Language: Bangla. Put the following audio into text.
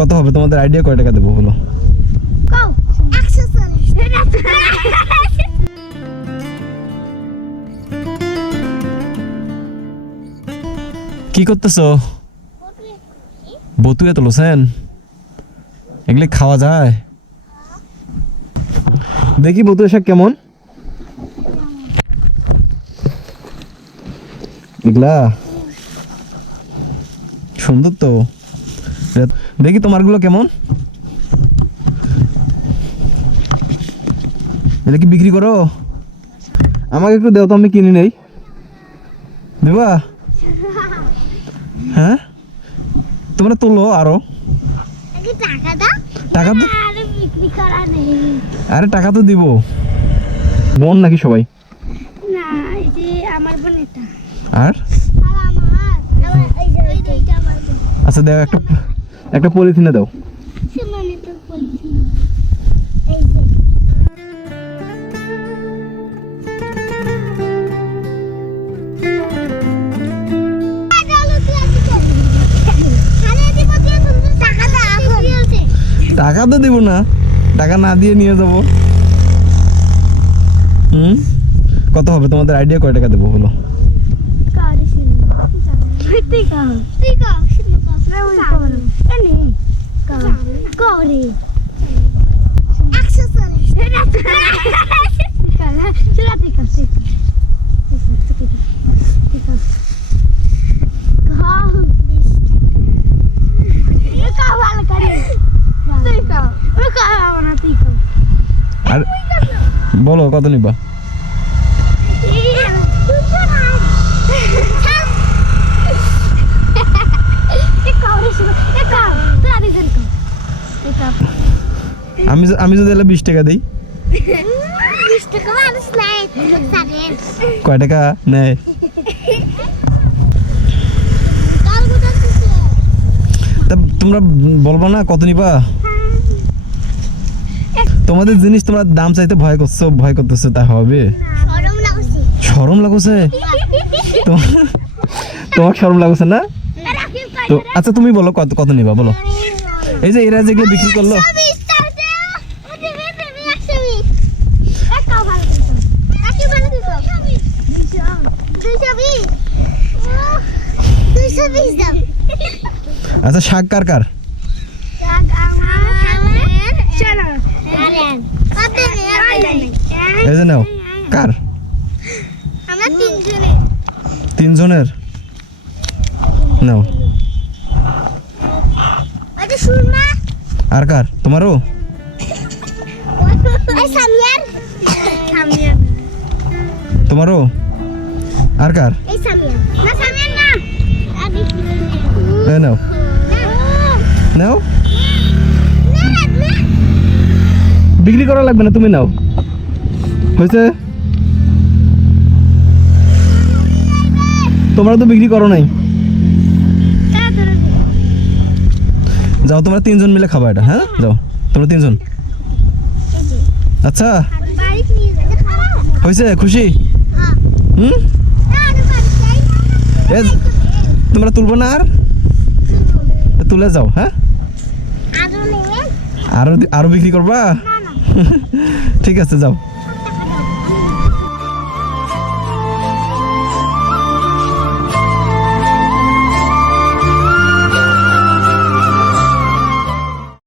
কত হবে তোমাদের আইডিয়া? কয় টাকা দেবো বলো? কি করতেছো? বতুয়া তুলছেন? এগুলি খাওয়া যায়? দেখি বতুয়া শাক কেমন। এগুলা সুন্দর তো। দেখি তোমারগুলো কেমন। এটা কি বিক্রি করো? আমাকে একটু দেও তো, আমি কিনে নেই। দেবা? হ্যাঁ, তোমরা তোলো আরো। টাকা তো, আরে টাকা তো দিব। বোন নাকি সবাই? আর আচ্ছা দাও, একটা পলিথিনে দাও। টাকা তো দিব না, টাকা না দিয়ে নিয়ে যাবো। কত হবে তোমাদের আইডিয়া? কয় টাকা দেবো বলো? আর বলো কত নিবা? আমি যদি 20 টাকা দিই, কয় টাকা নেয়? তোমরা বলবো না কত নিবা? তোমাদের জিনিস তোমরা দাম চাইতে ভয় করতেছো, তা হবে? শরম লাগছে? তোমার শরম লাগছে না? তো আচ্ছা তুমি বলো কত নিবা বলো। এই যে এরা যেগুলো বিক্রি করলো, আচ্ছা শাক কার কার? এই যে নাও, কার? তিনজনের নাও। আর কার? তোমারও? তোমারও? আর কার? নাও নাও, বিক্রি করা লাগবে না, তুমি নাও। হয়েছে? তোমরা তো বিক্রি করো নাই। যাও, তোমরা 3 জন মিলে খাবা এটা। হ্যাঁ যাও, তোমরা 3 জন। আচ্ছা হয়েছে? খুশি? তোমরা তুলবো না? আর তুলে যাও। হ্যাঁ, আরো বিক্রি করবা? ঠিক আছে যাও।